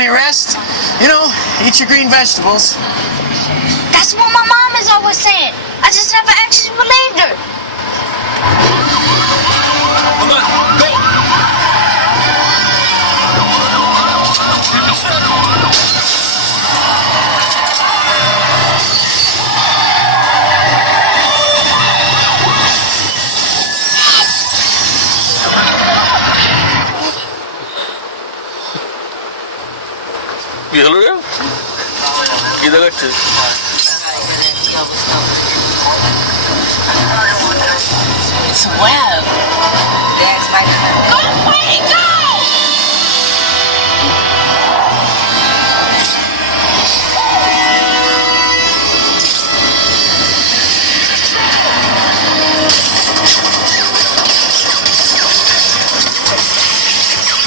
plenty of rest. You know, eat your green vegetables. That's what my mom is always saying. I just never actually believed her. Come on, go! কি হলো রে? কি দেখাচ্ছে? It's a web.